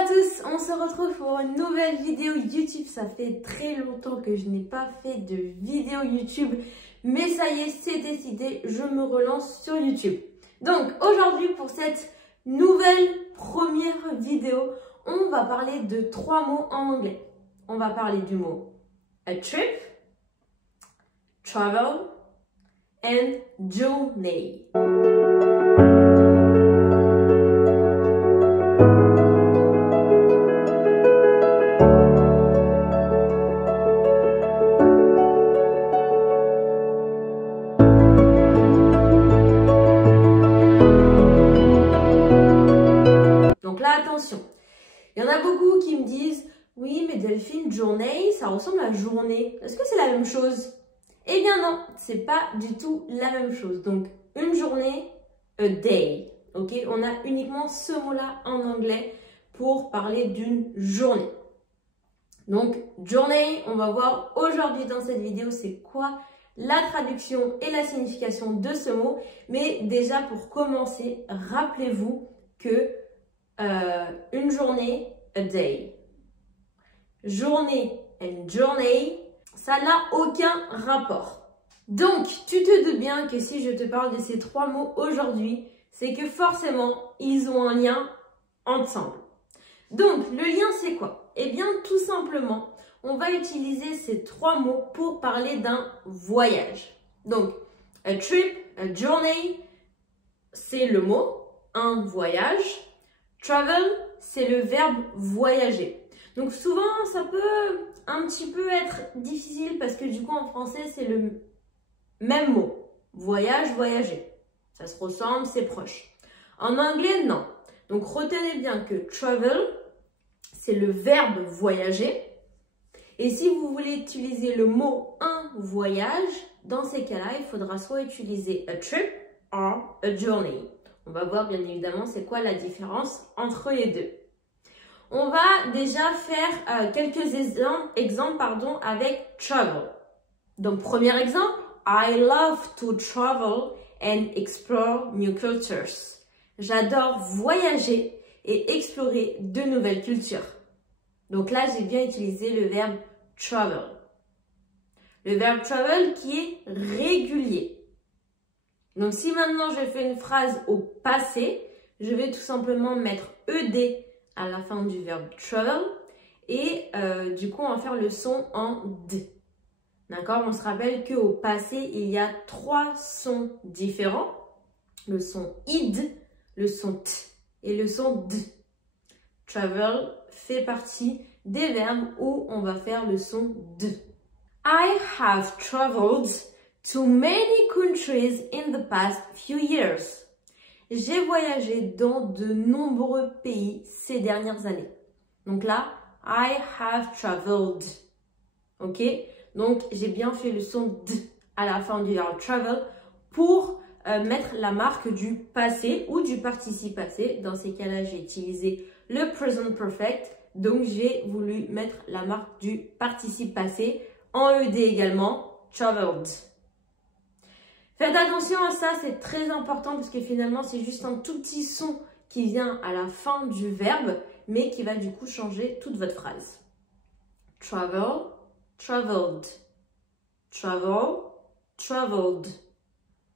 à tous, on se retrouve pour une nouvelle vidéo YouTube. Ça fait très longtemps que je n'ai pas fait de vidéo YouTube, mais ça y est, c'est décidé, je me relance sur YouTube. Donc aujourd'hui, pour cette nouvelle première vidéo, on va parler de 3 mots en anglais. On va parler du mot a trip, travel and journey. Donc là, attention, il y en a beaucoup qui me disent « Oui, mais Delphine, journée, ça ressemble à journée. Est-ce que c'est la même chose ?» Eh bien non, c'est pas du tout la même chose. Donc, une journée, a day. Ok, on a uniquement ce mot-là en anglais pour parler d'une journée. Donc, journée, on va voir aujourd'hui dans cette vidéo, c'est quoi la traduction et la signification de ce mot. Mais déjà, pour commencer, rappelez-vous que une journée, a day. Journée and journey, ça n'a aucun rapport. Donc, tu te doutes bien que si je te parle de ces 3 mots aujourd'hui, c'est que forcément, ils ont un lien ensemble. Donc, le lien, c'est quoi? Eh bien, tout simplement, on va utiliser ces 3 mots pour parler d'un voyage. Donc, a trip, a journey, c'est le mot, un voyage. Travel, c'est le verbe voyager. Donc souvent, ça peut un petit peu être difficile parce que du coup, en français, c'est le même mot. Voyage, voyager. Ça se ressemble, c'est proche. En anglais, non. Donc retenez bien que travel, c'est le verbe voyager. Et si vous voulez utiliser le mot un voyage, dans ces cas-là, il faudra soit utiliser a trip or a journey. On va voir bien évidemment c'est quoi la différence entre les deux. On va déjà faire quelques exemples avec travel. Donc premier exemple, I love to travel and explore new cultures. J'adore voyager et explorer de nouvelles cultures. Donc là, j'ai bien utilisé le verbe travel. Le verbe travel qui est régulier. Donc, si maintenant je fais une phrase au passé, je vais tout simplement mettre ed à la fin du verbe travel et du coup, on va faire le son en d. D'accord? On se rappelle qu'au passé, il y a 3 sons différents. Le son id, le son t et le son d. Travel fait partie des verbes où on va faire le son d. I have traveled to many countries in the past few years. J'ai voyagé dans de nombreux pays ces dernières années. Donc là, I have traveled. Ok? Donc, j'ai bien fait le son d à la fin du verbe travel pour mettre la marque du passé ou du participe passé. Dans ces cas-là, j'ai utilisé le present perfect. Donc, j'ai voulu mettre la marque du participe passé en ed également, traveled. Faites attention à ça, c'est très important parce que finalement, c'est juste un tout petit son qui vient à la fin du verbe, mais qui va du coup changer toute votre phrase. Travel, traveled. Travel, traveled.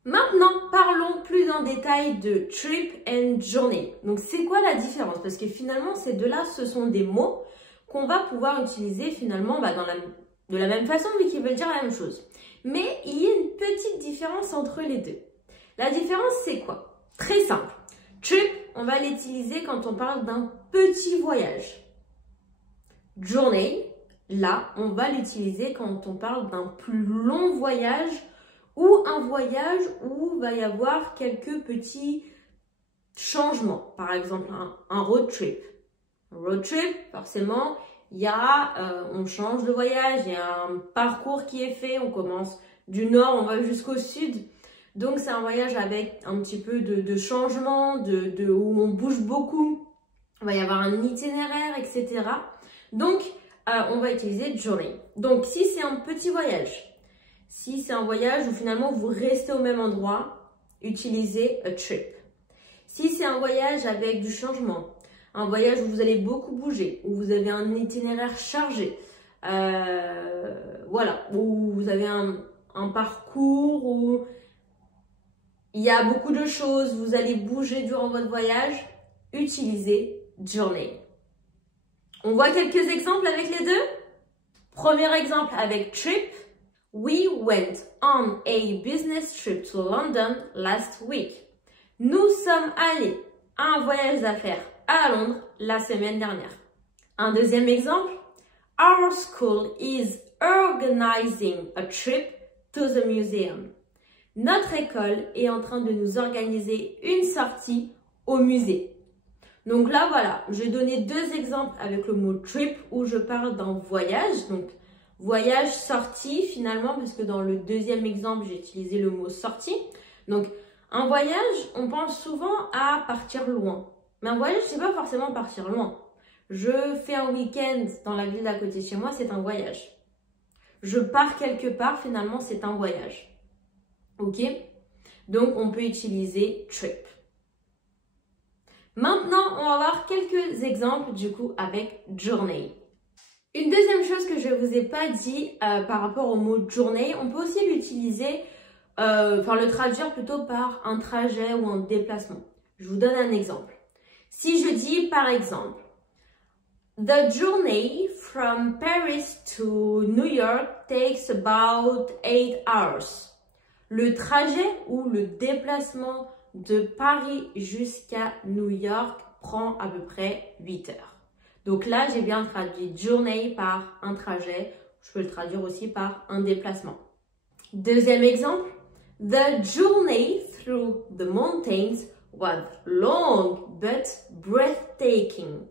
Maintenant, parlons plus en détail de trip and journey. Donc, c'est quoi la différence? Parce que finalement, ces deux-là, ce sont des mots qu'on va pouvoir utiliser finalement de la même façon, mais qui veulent dire la même chose. Mais il y a une petite différence entre les deux. La différence, c'est quoi? Très simple. Trip, on va l'utiliser quand on parle d'un petit voyage. Journey, là, on va l'utiliser quand on parle d'un plus long voyage ou un voyage où il va y avoir quelques petits changements. Par exemple, un road trip. Un road trip, forcément, on change de voyage, il y a un parcours qui est fait, on commence du nord, on va jusqu'au sud. Donc, c'est un voyage avec un petit peu de changement, où on bouge beaucoup. Il va y avoir un itinéraire, etc. Donc, on va utiliser journey. Donc, si c'est un petit voyage, si c'est un voyage où finalement vous restez au même endroit, utilisez a trip. Si c'est un voyage avec du changement, un voyage où vous allez beaucoup bouger, où vous avez un itinéraire chargé, voilà, où vous avez un parcours où il y a beaucoup de choses, vous allez bouger durant votre voyage, utilisez journey. On voit quelques exemples avec les deux. Premier exemple avec trip. We went on a business trip to London last week. Nous sommes allés à un voyage d'affaires à Londres la semaine dernière. Un deuxième exemple. Our school is organizing a trip to the museum. Notre école est en train de nous organiser une sortie au musée. Donc là, voilà, j'ai donné deux exemples avec le mot trip où je parle d'un voyage. Donc, voyage, sortie finalement, parce que dans le deuxième exemple, j'ai utilisé le mot sortie. Donc, un voyage, on pense souvent à partir loin. Mais un voyage, c'est pas forcément partir loin. Je fais un week-end dans la ville d'à côté de chez moi, c'est un voyage. Je pars quelque part, finalement, c'est un voyage. Ok? Donc, on peut utiliser trip. Maintenant, on va voir quelques exemples du coup avec journey. Une deuxième chose que je ne vous ai pas dit par rapport au mot journey, on peut aussi l'utiliser, le traduire plutôt par un trajet ou un déplacement. Je vous donne un exemple. Si je dis par exemple, The journey from Paris to New York takes about 8 hours. Le trajet ou le déplacement de Paris jusqu'à New York prend à peu près 8 heures. Donc là, j'ai bien traduit journey par un trajet. Je peux le traduire aussi par un déplacement. Deuxième exemple. The journey through the mountains was long but breathtaking.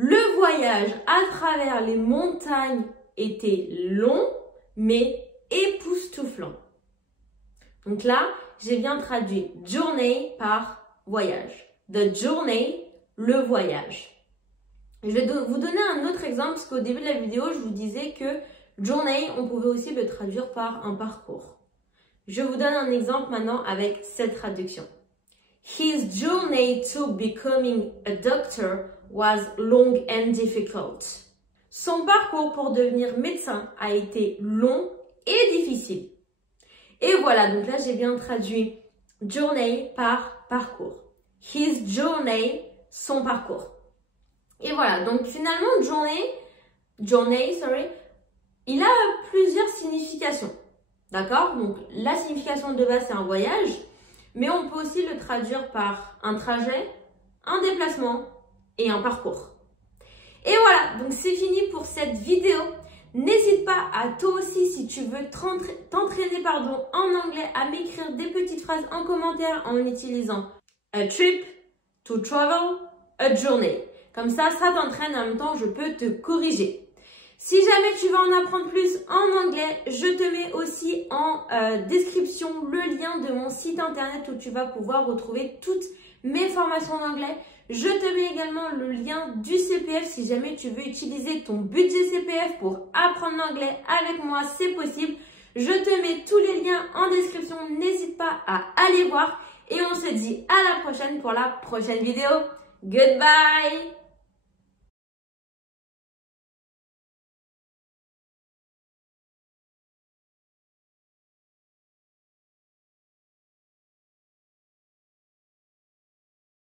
Le voyage à travers les montagnes était long mais époustouflant. Donc là, j'ai bien traduit journey par voyage. The journey, le voyage. Je vais vous donner un autre exemple parce qu'au début de la vidéo, je vous disais que journey, on pouvait aussi le traduire par un parcours. Je vous donne un exemple maintenant avec cette traduction. His journey to becoming a doctor was long and difficult. Son parcours pour devenir médecin a été long et difficile. Et voilà, donc là j'ai bien traduit journey par parcours. His journey, son parcours. Et voilà, donc finalement journey, il a plusieurs significations. D'accord? Donc la signification de base c'est un voyage, mais on peut aussi le traduire par un trajet, un déplacement et un parcours. Et voilà, donc c'est fini pour cette vidéo. N'hésite pas à toi aussi, si tu veux t'entraîner en anglais, à m'écrire des petites phrases en commentaire en utilisant a trip, to travel, a journey. Comme ça t'entraîne en même temps, je peux te corriger. Si jamais tu veux en apprendre plus en anglais, je te mets aussi en description le lien de mon site internet où tu vas pouvoir retrouver toutes mes formations en anglais. Je te mets également le lien du CPF si jamais tu veux utiliser ton budget CPF pour apprendre l'anglais avec moi, c'est possible. Je te mets tous les liens en description, n'hésite pas à aller voir et on se dit à la prochaine pour la prochaine vidéo. Goodbye!